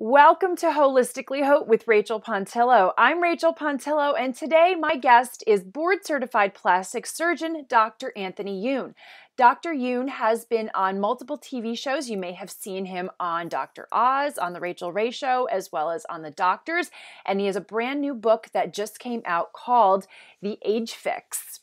Welcome to Holistically Hope with Rachael Pontillo. I'm Rachael Pontillo, and today my guest is board-certified plastic surgeon, Dr. Anthony Youn. Dr. Youn has been on multiple TV shows. You may have seen him on Dr. Oz, on the Rachael Ray Show, as well as on The Doctors, and he has a brand new book that just came out called The Age Fix.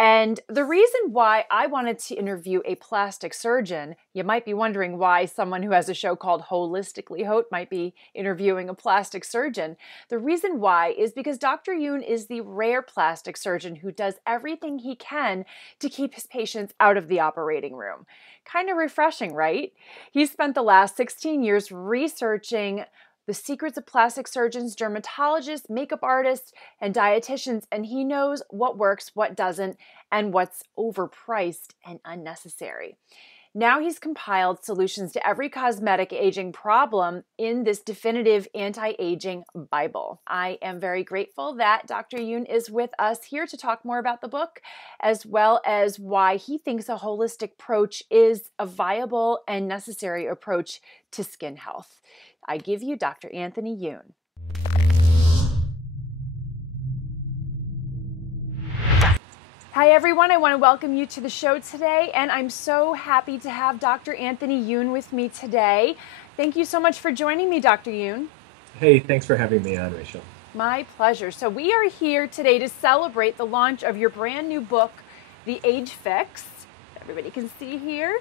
And the reason why I wanted to interview a plastic surgeon, you might be wondering why someone who has a show called Holistically Hope might be interviewing a plastic surgeon. The reason why is because Dr. Youn is the rare plastic surgeon who does everything he can to keep his patients out of the operating room. Kind of refreshing, right? He's spent the last 16 years researching the secrets of plastic surgeons, dermatologists, makeup artists, and dietitians, and he knows what works, what doesn't, and what's overpriced and unnecessary. Now he's compiled solutions to every cosmetic aging problem in this definitive anti-aging Bible. I am very grateful that Dr. Youn is with us here to talk more about the book, as well as why he thinks a holistic approach is a viable and necessary approach to skin health. I give you Dr. Anthony Youn. Hi everyone, I want to welcome you to the show today, and I'm so happy to have Dr. Anthony Youn with me today. Thank you so much for joining me, Dr. Youn. Hey, thanks for having me on, Rachael. My pleasure. So we are here today to celebrate the launch of your brand new book, The Age Fix. Everybody can see here.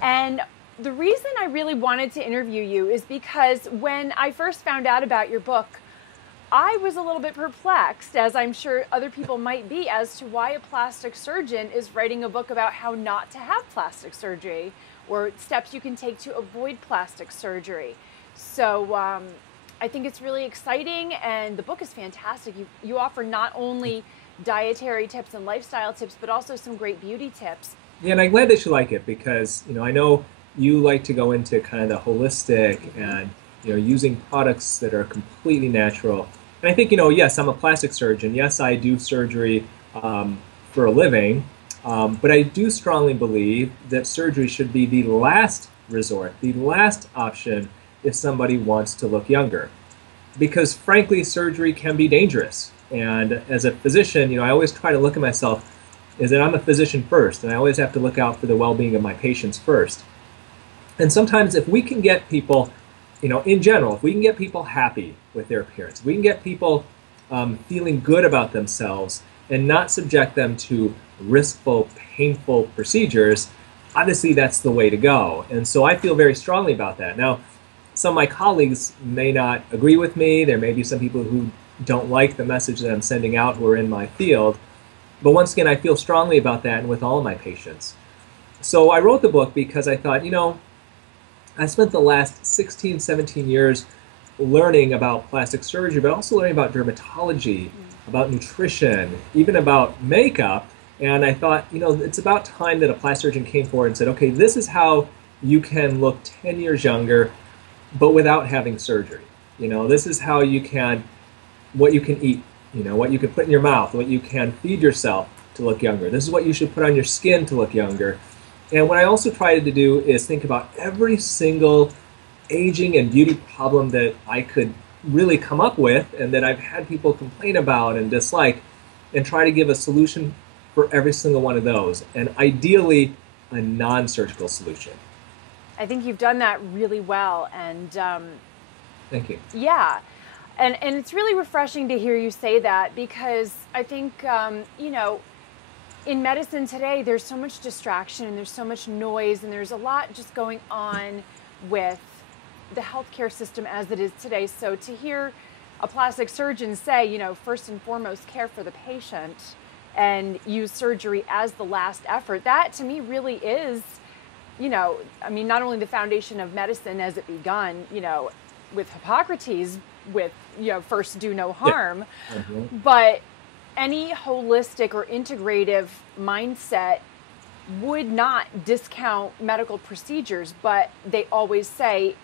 And the reason I really wanted to interview you is because when I first found out about your book, I was a little bit perplexed, as I'm sure other people might be, as to why a plastic surgeon is writing a book about how not to have plastic surgery or steps you can take to avoid plastic surgery. So I think it's really exciting, and the book is fantastic. You offer not only dietary tips and lifestyle tips, but also some great beauty tips. Yeah, and I'm glad that you like it because, I know you like to go into kind of the holistic and, using products that are completely natural. And I think, yes, I'm a plastic surgeon. Yes, I do surgery for a living, but I do strongly believe that surgery should be the last resort, the last option if somebody wants to look younger. Because frankly, surgery can be dangerous. And as a physician, I always try to look at myself as that I'm a physician first, and I always have to look out for the well-being of my patients first. And sometimes if we can get people, in general, if we can get people happy with their appearance, we can get people feeling good about themselves and not subject them to riskful, painful procedures, obviously that's the way to go. And so I feel very strongly about that. Now, some of my colleagues may not agree with me. There may be some people who don't like the message that I'm sending out who are in my field. But once again, I feel strongly about that and with all of my patients. So I wrote the book because I thought, I spent the last 16, 17 years learning about plastic surgery, but also learning about dermatology, about nutrition, even about makeup. And I thought, it's about time that a plastic surgeon came forward and said, okay, this is how you can look 10 years younger, but without having surgery. This is how you can, what you can eat, what you can put in your mouth, what you can feed yourself to look younger. This is what you should put on your skin to look younger. And what I also tried to do is think about every single aging and beauty problem that I could really come up with and that I've had people complain about and dislike, and try to give a solution for every single one of those, and ideally a non-surgical solution. I think you've done that really well, and thank you. Yeah, and it's really refreshing to hear you say that, because I think in medicine today, there's so much distraction and there's so much noise and there's a lot just going on with the healthcare system as it is today. So to hear a plastic surgeon say, first and foremost, care for the patient and use surgery as the last effort, that to me really is, not only the foundation of medicine as it begun, with Hippocrates, with, first do no harm, Yeah. Mm-hmm. but any holistic or integrative mindset would not discount medical procedures, but they always say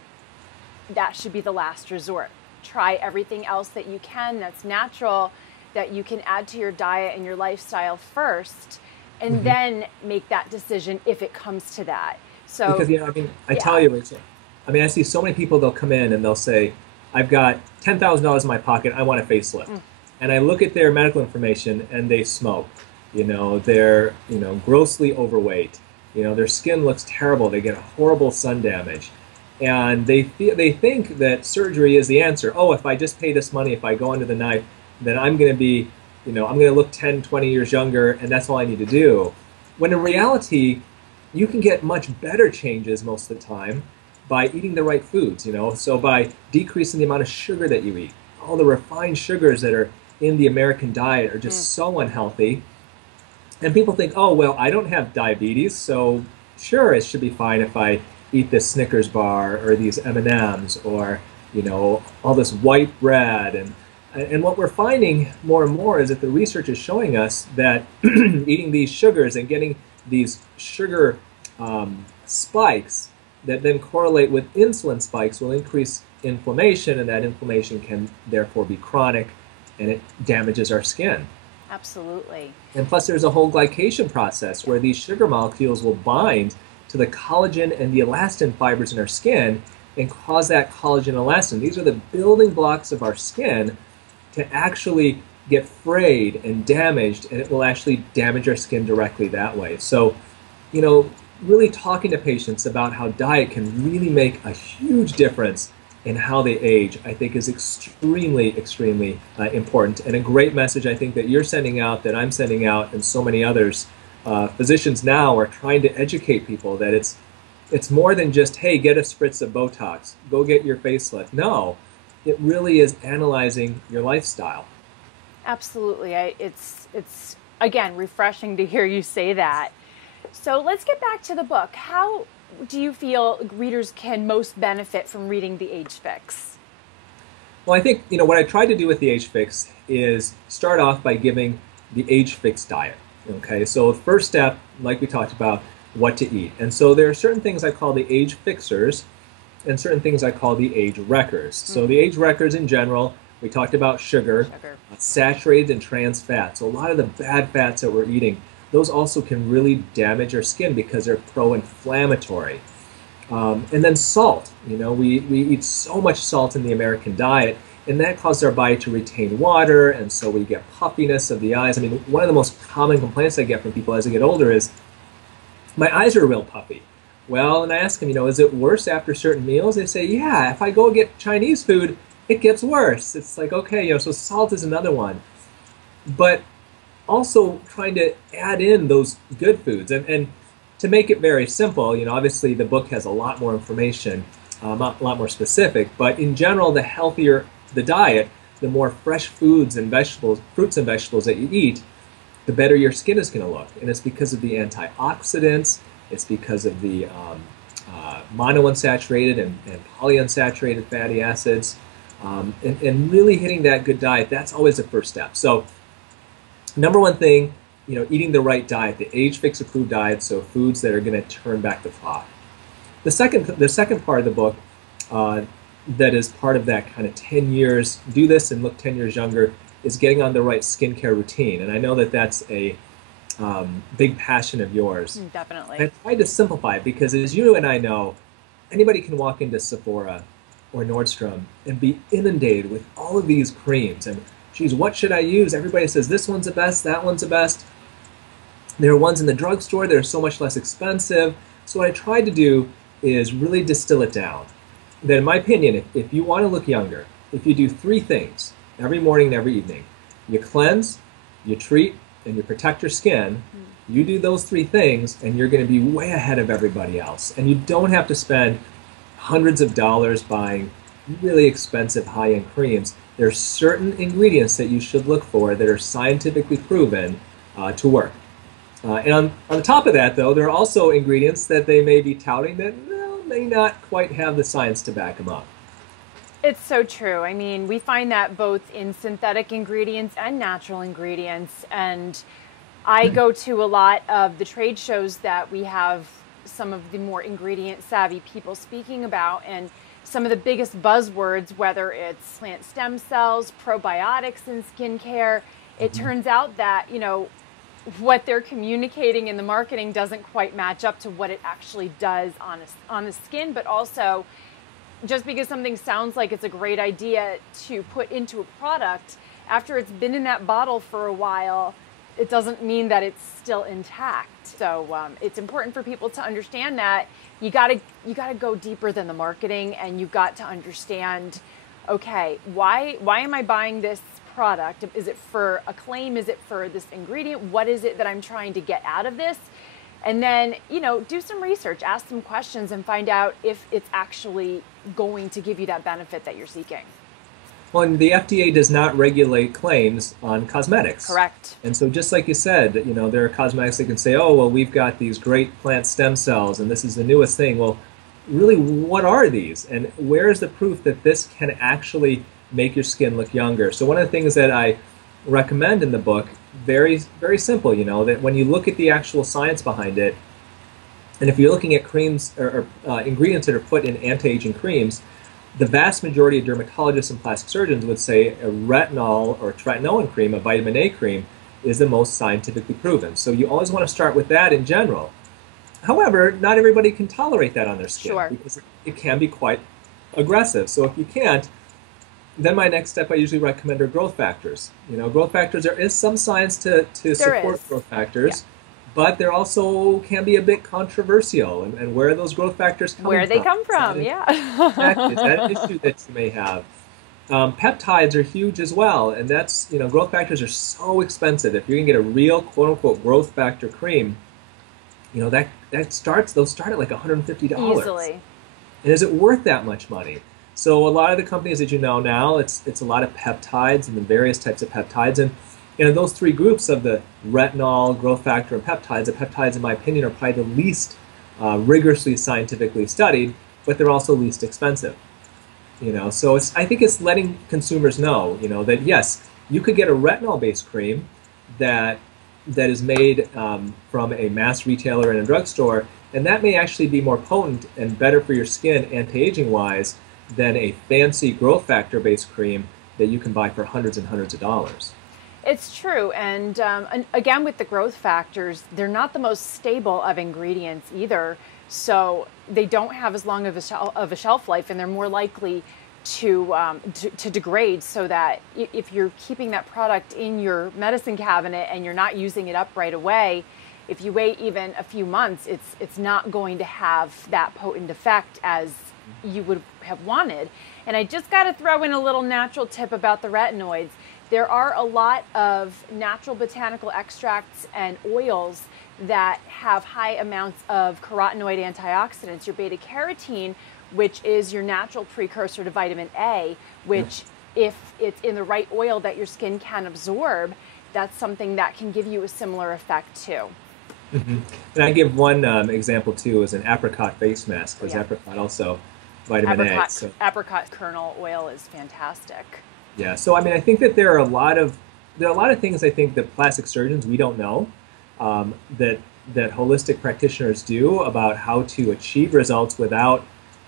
that should be the last resort. Try everything else that you can that's natural, that you can add to your diet and your lifestyle first, and then make that decision if it comes to that. So because I tell you, Rachel, I mean, I see so many people, they'll come in and they'll say, I've got $10,000 in my pocket, I want a facelift. Mm. And I look at their medical information and they smoke. They're, grossly overweight. Their skin looks terrible. They get horrible sun damage. And they think that surgery is the answer. Oh, if I just pay this money, if I go under the knife, then I'm going to be, I'm going to look 10, 20 years younger, and that's all I need to do. When in reality, you can get much better changes most of the time by eating the right foods, so by decreasing the amount of sugar that you eat. All the refined sugars that are in the American diet are just so unhealthy. And people think, oh, well, I don't have diabetes, so sure, it should be fine if I eat this Snickers bar or these M&Ms or, all this white bread. And what we're finding more and more is that the research is showing us that eating these sugars and getting these sugar spikes that then correlate with insulin spikes will increase inflammation, and that inflammation can therefore be chronic, and it damages our skin. Absolutely. And plus there's a whole glycation process where these sugar molecules will bind to the collagen and the elastin fibers in our skin and cause that collagen and elastin. These are the building blocks of our skin to actually get frayed and damaged, and it will actually damage our skin directly that way. So, really talking to patients about how diet can really make a huge difference in how they age, I think is extremely, extremely important. And a great message I think that you're sending out, that I'm sending out, and so many others. Physicians now are trying to educate people that it's more than just, hey, get a spritz of Botox, go get your facelift. No, it really is analyzing your lifestyle. Absolutely. It's again refreshing to hear you say that. So let's get back to the book. How do you feel readers can most benefit from reading The Age Fix? Well, I think, what I tried to do with The Age Fix is start off by giving the Age Fix diet. Okay, so the first step, like we talked about, what to eat. And so there are certain things I call the age fixers and certain things I call the age wreckers. So the age wreckers in general, we talked about sugar. Saturated and trans fats. So a lot of the bad fats that we're eating, those also can really damage our skin because they're pro-inflammatory. And then salt. We eat so much salt in the American diet, and that causes our body to retain water, and so we get puffiness of the eyes. I mean, one of the most common complaints I get from people as I get older is, my eyes are real puffy. Well, and I ask them, is it worse after certain meals? They say, yeah, if I go get Chinese food, it gets worse. It's like, okay, so salt is another one. But also trying to add in those good foods. And to make it very simple, obviously the book has a lot more information, a lot more specific, but in general, the healthier the diet, the more fresh foods and vegetables, fruits and vegetables that you eat, the better your skin is going to look. And it's because of the antioxidants, it's because of the monounsaturated and polyunsaturated fatty acids, and really hitting that good diet, that's always the first step. So number one thing, eating the right diet, the Age Fix approved diet, so foods that are going to turn back the clock. The second part of the book that is part of that kind of 10 years, do this and look 10 years younger, is getting on the right skincare routine. And I know that that's a big passion of yours. Definitely. And I tried to simplify it because, as you and I know, anybody can walk into Sephora or Nordstrom and be inundated with all of these creams. And, geez, what should I use? Everybody says this one's the best, that one's the best. There are ones in the drugstore that are so much less expensive. So what I tried to do is really distill it down. That in my opinion, if you want to look younger, if you do three things every morning and every evening, you cleanse, you treat, and you protect your skin, you do those three things and you're going to be way ahead of everybody else. And you don't have to spend hundreds of dollars buying really expensive high-end creams. There are certain ingredients that you should look for that are scientifically proven to work. And on top of that, though, there are also ingredients that they may be touting that may not quite have the science to back them up. It's so true. I mean, we find that both in synthetic ingredients and natural ingredients. And I go to a lot of the trade shows that we have some of the more ingredient savvy people speaking about, and some of the biggest buzzwords, whether it's plant stem cells, probiotics in skincare, it turns out that, what they're communicating in the marketing doesn't quite match up to what it actually does on the skin, but also just because something sounds like it's a great idea to put into a product, after it's been in that bottle for a while, it doesn't mean that it's still intact. So it's important for people to understand that you gotta go deeper than the marketing, and you got to understand, okay, why am I buying this product? Is it for a claim? Is it for this ingredient? What is it that I'm trying to get out of this? And then, do some research, ask some questions, and find out if it's actually going to give you that benefit that you're seeking. Well, and the FDA does not regulate claims on cosmetics. Correct. And so just like you said, there are cosmetics that can say, oh, well, we've got these great plant stem cells and this is the newest thing. Well, really, what are these? And where is the proof that this can actually make your skin look younger? So one of the things that I recommend in the book, very, very simple, that when you look at the actual science behind it, and if you're looking at creams or ingredients that are put in anti-aging creams, the vast majority of dermatologists and plastic surgeons would say a retinol or tretinoin cream, a vitamin A cream, is the most scientifically proven. So you always want to start with that in general. However, not everybody can tolerate that on their skin. Sure. Because it can be quite aggressive. So if you can't, then my next step I usually recommend are growth factors. Growth factors, there is some science to support growth factors, but there also can be a bit controversial. And where are those growth factors coming from? Where they come from, yeah. Exactly. Is that an issue that you may have? Peptides are huge as well, and that's, growth factors are so expensive. If you can get a real quote-unquote growth factor cream, those start at like $150. Easily. And is it worth that much money? So a lot of the companies that now, it's a lot of peptides and the various types of peptides. And those three groups of the retinol, growth factor, and peptides, the peptides, in my opinion, are probably the least rigorously scientifically studied, but they're also least expensive. So I think it's letting consumers know, that yes, you could get a retinol-based cream that is made from a mass retailer in a drugstore, and that may actually be more potent and better for your skin anti-aging wise than a fancy growth factor based cream that you can buy for hundreds and hundreds of dollars. It's true, and again with the growth factors, they're not the most stable of ingredients either, so they don't have as long of a shelf life, and they're more likely to degrade, so that if you're keeping that product in your medicine cabinet and you're not using it up right away, if you wait even a few months, it's not going to have that potent effect as you would have wanted. And I just got to throw in a little natural tip about the retinoids. There are a lot of natural botanical extracts and oils that have high amounts of carotenoid antioxidants. Your beta carotene, which is your natural precursor to vitamin A, which if it's in the right oil that your skin can absorb, that's something that can give you a similar effect too. Mm-hmm. And I give one example too, is an apricot face mask, because apricot also vitamin A. So. Apricot kernel oil is fantastic. Yeah, so I think that there are a lot of things I think that plastic surgeons, we don't know, that holistic practitioners do about how to achieve results without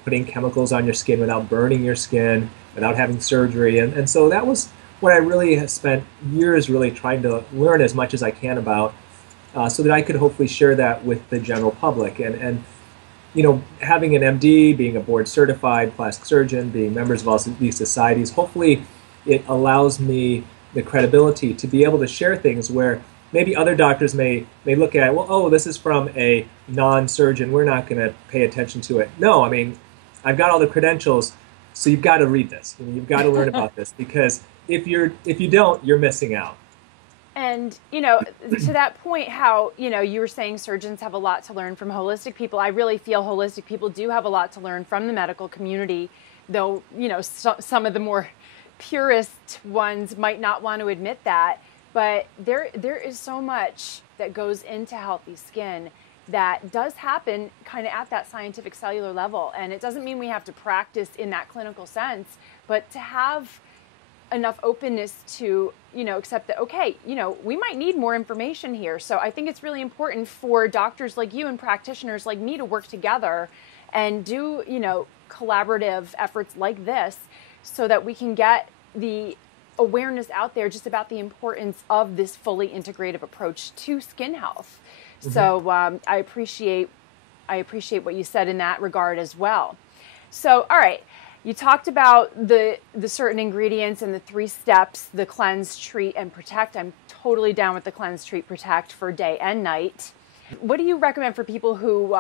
putting chemicals on your skin, without burning your skin, without having surgery. And so that was what I really have spent years really trying to learn as much as I can about, so that I could hopefully share that with the general public. And having an MD, being a board certified plastic surgeon, being members of all these societies, hopefully it allows me the credibility to be able to share things where maybe other doctors may look at, well, oh, this is from a non-surgeon, we're not going to pay attention to it. No, I've got all the credentials, so you've got to read this. You've got to learn about this, because if you don't, you're missing out. And, to that point, how, you were saying surgeons have a lot to learn from holistic people. I really feel holistic people do have a lot to learn from the medical community, though, some of the more purist ones might not want to admit that. But there is so much that goes into healthy skin that does happen kind of at that scientific cellular level. And it doesn't mean we have to practice in that clinical sense, but to have enough openness to, accept that, okay, we might need more information here. So I think it's really important for doctors like you and practitioners like me to work together and do, collaborative efforts like this, so that we can get the awareness out there just about the importance of this fully integrative approach to skin health. Mm-hmm. So I appreciate what you said in that regard as well. So, all right, you talked about the certain ingredients and the 3 steps, the cleanse, treat, and protect. I'm totally down with the cleanse, treat, protect for day and night. What do you recommend for people who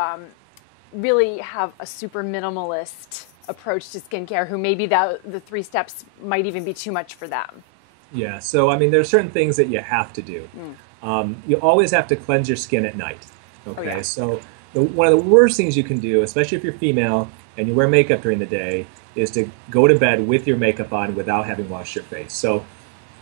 really have a super minimalist approach to skincare, who maybe the 3 steps might even be too much for them? Yeah, so I mean, there are certain things that you have to do. You always have to cleanse your skin at night. Okay, Oh, yeah. so one of the worst things you can do, especially if you're female and you wear makeup during the day, is to go to bed with your makeup on without having washed your face. So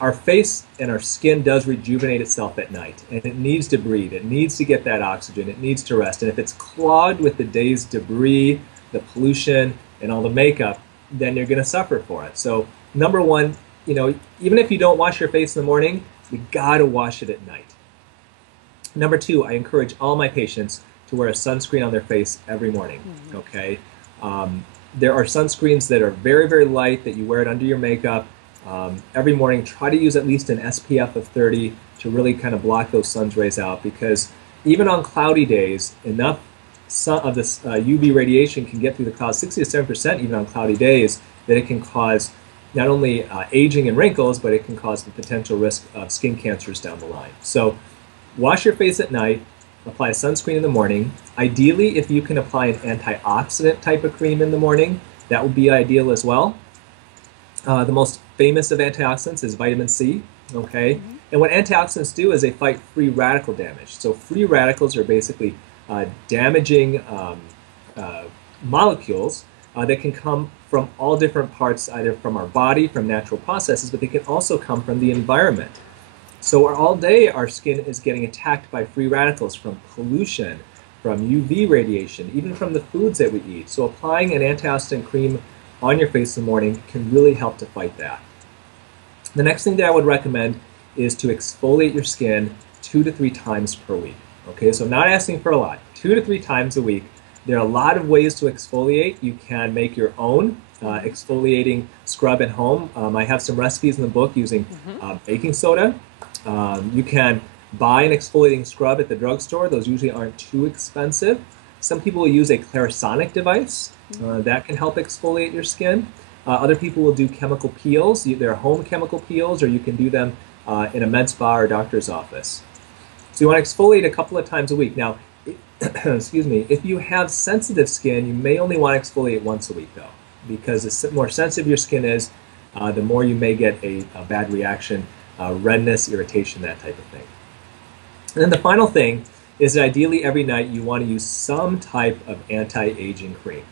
our face and our skin does rejuvenate itself at night, and it needs to breathe. It needs to get that oxygen. It needs to rest. And if it's clogged with the day's debris, the pollution, and all the makeup, then you're going to suffer for it. So number one, even if you don't wash your face in the morning, you got to wash it at night. Number two, I encourage all my patients to wear a sunscreen on their face every morning. Okay, there are sunscreens that are very, very light that you wear it under your makeup. Every morning, try to use at least an SPF of 30 to really kind of block those sun's rays out, because even on cloudy days, enough sun of this UV radiation can get through the clouds, 60 to 7% even on cloudy days, that it can cause not only aging and wrinkles, but it can cause the potential risk of skin cancers down the line. So wash your face at night, apply sunscreen in the morning. Ideally, if you can apply an antioxidant type of cream in the morning, that would be ideal as well. The most famous of antioxidants is vitamin C, okay? And what antioxidants do is they fight free radical damage. So free radicals are basically damaging molecules that can come from all different parts, either from our body, from natural processes, but they can also come from the environment. So all day our skin is getting attacked by free radicals from pollution, from UV radiation, even from the foods that we eat. So applying an antioxidant cream on your face in the morning can really help to fight that. The next thing that I would recommend is to exfoliate your skin 2 to 3 times per week. Okay, so I'm not asking for a lot, 2 to 3 times a week. There are a lot of ways to exfoliate. You can make your own exfoliating scrub at home. I have some recipes in the book using baking soda. You can buy an exfoliating scrub at the drugstore. Those usually aren't too expensive. Some people will use a Clarisonic device that can help exfoliate your skin. Other people will do chemical peels. They're home chemical peels, or you can do them in a med spa or doctor's office. So you want to exfoliate a couple of times a week. Now, excuse me, if you have sensitive skin, you may only want to exfoliate once a week, though, because the more sensitive your skin is, the more you may get a bad reaction, redness, irritation, that type of thing. And then the final thing is that ideally every night you want to use some type of anti-aging cream.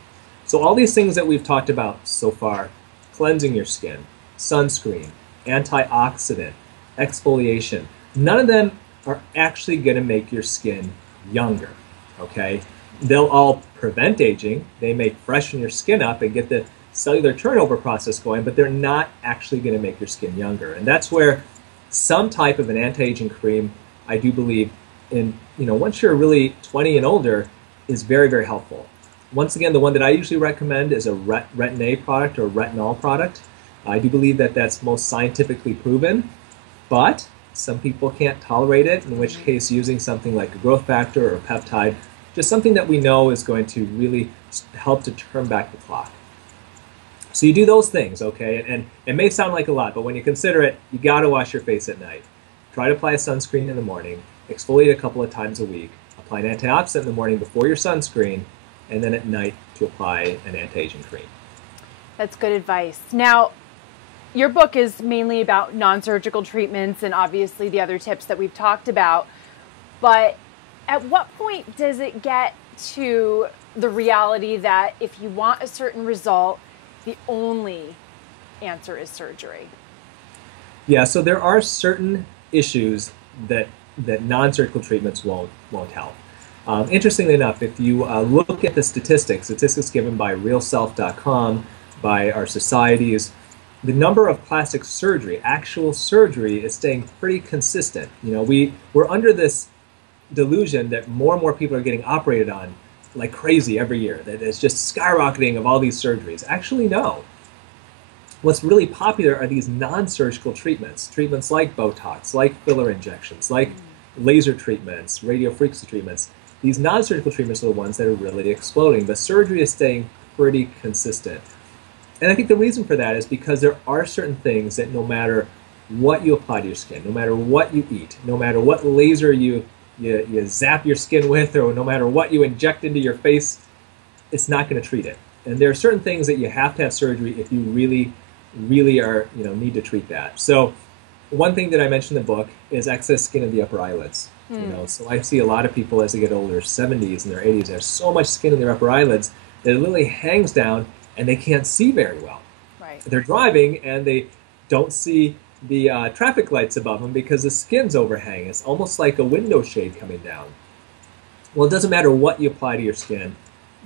So all these things that we've talked about so far, cleansing your skin, sunscreen, antioxidant, exfoliation, none of them are actually going to make your skin younger, okay? They'll all prevent aging. They may freshen your skin up and get the cellular turnover process going, but they're not actually going to make your skin younger. And that's where some type of an anti-aging cream, I do believe, once you're really 20 and older, is very, very helpful. Once again, the one that I usually recommend is a Retin-A product or retinol product. I do believe that that's most scientifically proven, but some people can't tolerate it, in which case using something like a growth factor or a peptide, just something that we know is going to really help to turn back the clock. So you do those things, okay? And it may sound like a lot, but when you consider it, you got to wash your face at night. Try to apply a sunscreen in the morning, exfoliate a couple of times a week, apply an antioxidant in the morning before your sunscreen, and then at night to apply an anti-aging cream. That's good advice. Now, your book is mainly about non-surgical treatments and obviously the other tips that we've talked about, but at what point does it get to the reality that if you want a certain result, the only answer is surgery? Yeah, so there are certain issues that non-surgical treatments won't help. Interestingly enough, if you look at the statistics given by realself.com, by our societies, the number of plastic surgery, actual surgery, is staying pretty consistent. We're under this delusion that more and more people are getting operated on like crazy every year, that it's just skyrocketing of all these surgeries. Actually, no. What's really popular are these non-surgical treatments like Botox, like filler injections, like laser treatments, radiofrequency treatments. These non-surgical treatments are the ones that are really exploding. The surgery is staying pretty consistent. And I think the reason for that is because there are certain things that no matter what you apply to your skin, no matter what you eat, no matter what laser you zap your skin with, or no matter what you inject into your face, it's not going to treat it. And there are certain things that you have to have surgery if you really, really are, need to treat that. So one thing that I mentioned in the book is excess skin in the upper eyelids. So I see a lot of people as they get older, 70s and their 80s, they have so much skin in their upper eyelids that it literally hangs down and they can't see very well. Right. They're driving and they don't see the traffic lights above them because the skin's overhanging. It's almost like a window shade coming down. Well, it doesn't matter what you apply to your skin.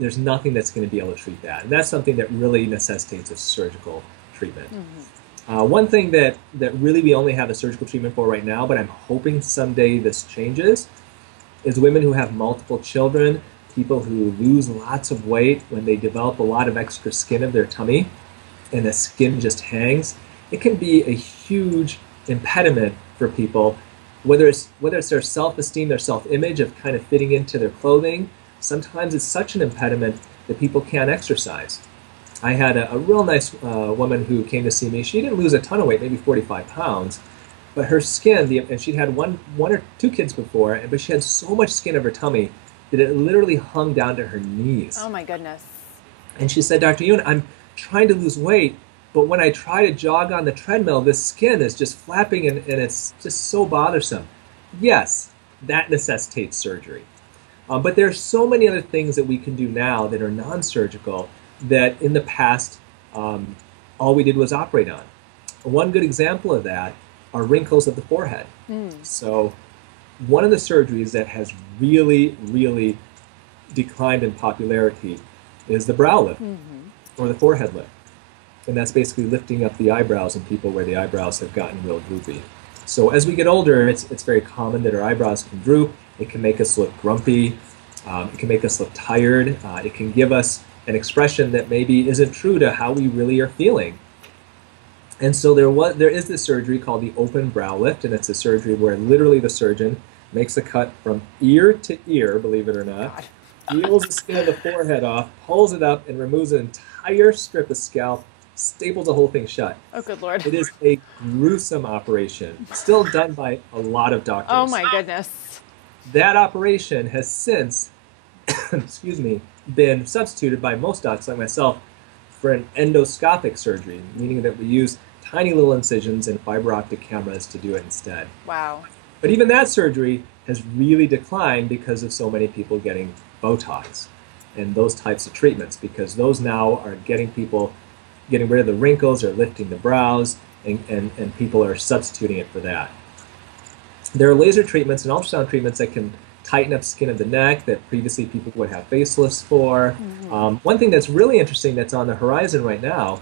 There's nothing that's going to be able to treat that. And that's something that really necessitates a surgical treatment. One thing that really we only have a surgical treatment for right now, but I'm hoping someday this changes, is women who have multiple children, people who lose lots of weight when they develop a lot of extra skin of their tummy and the skin just hangs. It can be a huge impediment for people, whether it's their self-esteem, their self-image of kind of fitting into their clothing. Sometimes it's such an impediment that people can't exercise. I had a real nice woman who came to see me. She didn't lose a ton of weight, maybe 45 pounds, but her skin, and she'd had one or two kids before, but she had so much skin of her tummy that it literally hung down to her knees. Oh my goodness. And she said, Dr. Youn, I'm trying to lose weight, but when I try to jog on the treadmill, this skin is just flapping and it's just so bothersome. Yes, that necessitates surgery. But there are so many other things that we can do now that are non-surgical that in the past, all we did was operate on. One good example of that are wrinkles of the forehead. So one of the surgeries that has really, really declined in popularity is the brow lift or the forehead lift. And that's basically lifting up the eyebrows in people where the eyebrows have gotten real droopy. So as we get older, it's very common that our eyebrows can droop. It can make us look grumpy. It can make us look tired. It can give us an expression that maybe isn't true to how we really are feeling. And so there is this surgery called the open brow lift, and it's a surgery where literally the surgeon makes a cut from ear to ear, believe it or not, peels the skin of the forehead off, pulls it up, and removes an entire strip of scalp, staples the whole thing shut. Oh, good Lord. It is a gruesome operation, still done by a lot of doctors. Oh my goodness. That operation has since, excuse me, been substituted by most docs like myself for an endoscopic surgery, meaning that we use tiny little incisions and fiber optic cameras to do it instead. Wow. But even that surgery has really declined because of so many people getting Botox and those types of treatments, because those now are getting rid of the wrinkles or lifting the brows, and people are substituting it for that. There are laser treatments and ultrasound treatments that can tighten up skin of the neck that previously people would have facelifts for. One thing that's really interesting that's on the horizon right now,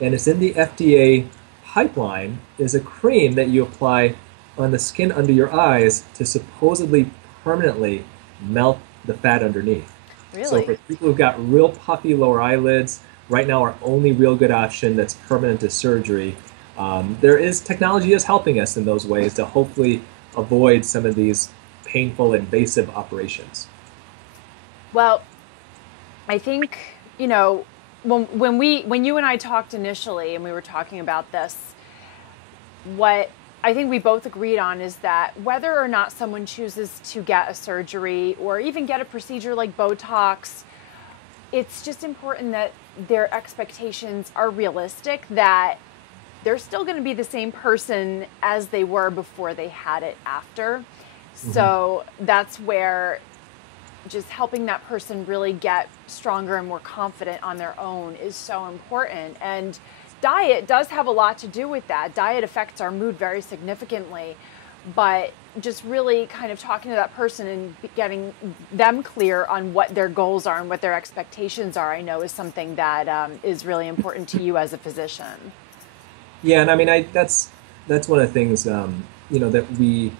and it's in the FDA pipeline, is a cream that you apply on the skin under your eyes to supposedly permanently melt the fat underneath. Really? So for people who've got real puffy lower eyelids, right now our only real good option that's permanent is surgery. Technology is helping us in those ways to hopefully avoid some of these painful, invasive operations. Well, I think, when you and I talked initially and we were talking about this, what I think we both agreed on is that whether or not someone chooses to get a surgery or even get a procedure like Botox, it's just important that their expectations are realistic, that they're still going to be the same person as they were before they had it after. So that's where just helping that person really get stronger and more confident on their own is so important. And diet does have a lot to do with that. Diet affects our mood very significantly, but just really kind of talking to that person and getting them clear on what their goals are and what their expectations are, I know is something that is really important to you as a physician. Yeah, and I mean, that's one of the things, that we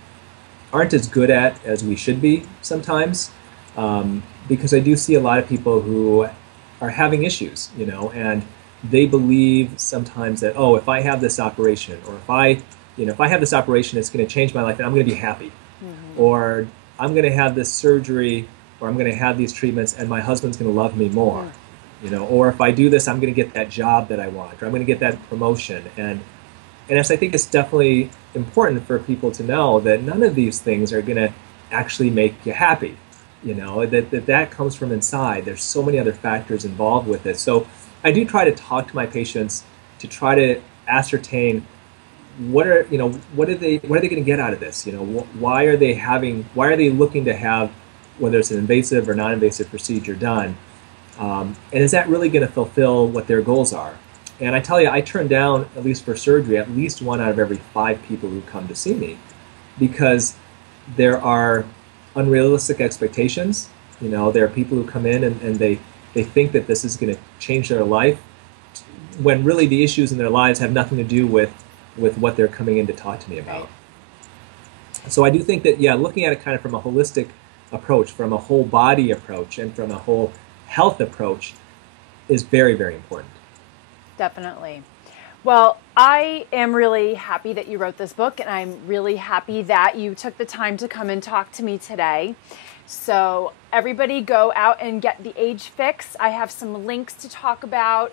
aren't as good at as we should be sometimes, because I do see a lot of people who are having issues, and they believe sometimes that, oh, if I have this operation, or if I have this operation, it's going to change my life and I'm going to be happy. Or I'm going to have this surgery, or I'm going to have these treatments and my husband's going to love me more. or if I do this, I'm going to get that job that I want, or I'm going to get that promotion. And I think it's definitely important for people to know that none of these things are going to actually make you happy. That comes from inside. There's so many other factors involved with it. So I do try to talk to my patients to try to ascertain what are they going to get out of this? Why are they looking to have, whether it's an invasive or non-invasive procedure done? And is that really going to fulfill what their goals are? And I tell you, I turn down, at least for surgery, at least 1 out of every 5 people who come to see me, because there are unrealistic expectations. There are people who come in and they think that this is going to change their life, when really the issues in their lives have nothing to do with what they're coming in to talk to me about. So I do think that, yeah, looking at it kind of from a holistic approach, from a whole body approach, and from a whole health approach is very, very important. Definitely. Well, I am really happy that you wrote this book, and I'm really happy that you took the time to come and talk to me today. So everybody go out and get the Age Fix. I have some links to talk about.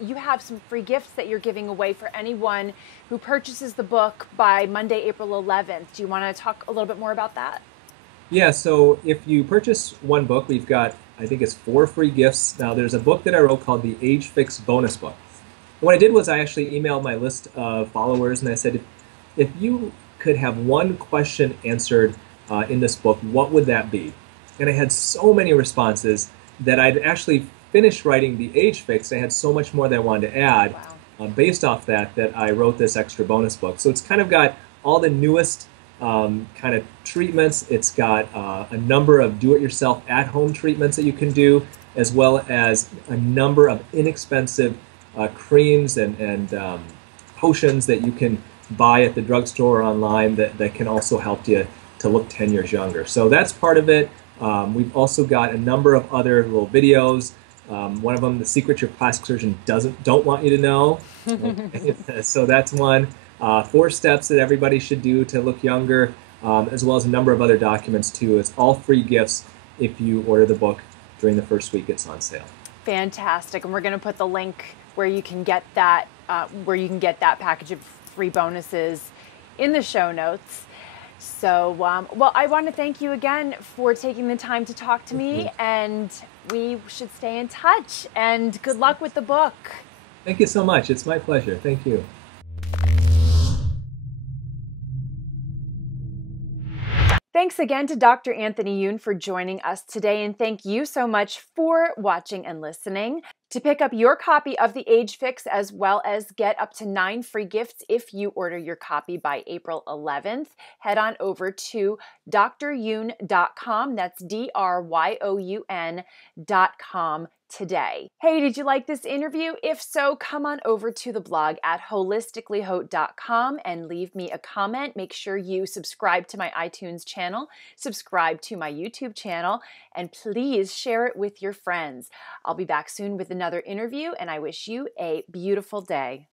You have some free gifts that you're giving away for anyone who purchases the book by Monday, April 11th. Do you want to talk a little bit more about that? Yeah, so if you purchase one book, we've got, I think it's 4 free gifts. Now, there's a book that I wrote called the Age Fix Bonus Book. And what I did was I actually emailed my list of followers, and I said, if you could have one question answered in this book, what would that be? And I had so many responses that I'd actually finished writing the Age Fix. I had so much more that I wanted to add. Wow. Based off that I wrote this extra bonus book. So it's kind of got all the newest kind of treatments. It's got a number of do-it-yourself at-home treatments that you can do, as well as a number of inexpensive creams and potions that you can buy at the drugstore or online that can also help you to look 10 years younger. So that's part of it. We've also got a number of other little videos. One of them, the secret your plastic surgeon don't want you to know. So that's one. 4 steps that everybody should do to look younger, as well as a number of other documents too. It's all free gifts if you order the book during the first week it's on sale. Fantastic. And we're going to put the link where you can get that package of free bonuses in the show notes. So, well, I want to thank you again for taking the time to talk to me, and we should stay in touch, and good luck with the book. Thank you so much. It's my pleasure. Thank you. Thanks again to Dr. Anthony Youn for joining us today, and thank you so much for watching and listening. To pick up your copy of the Age Fix, as well as get up to 9 free gifts if you order your copy by April 11th, head on over to dryoun.com. That's dryoun.com today. Hey, did you like this interview? If so, come on over to the blog at holisticallyhaute.com and leave me a comment. Make sure you subscribe to my iTunes channel, subscribe to my YouTube channel, and please share it with your friends. I'll be back soon with another interview, and I wish you a beautiful day.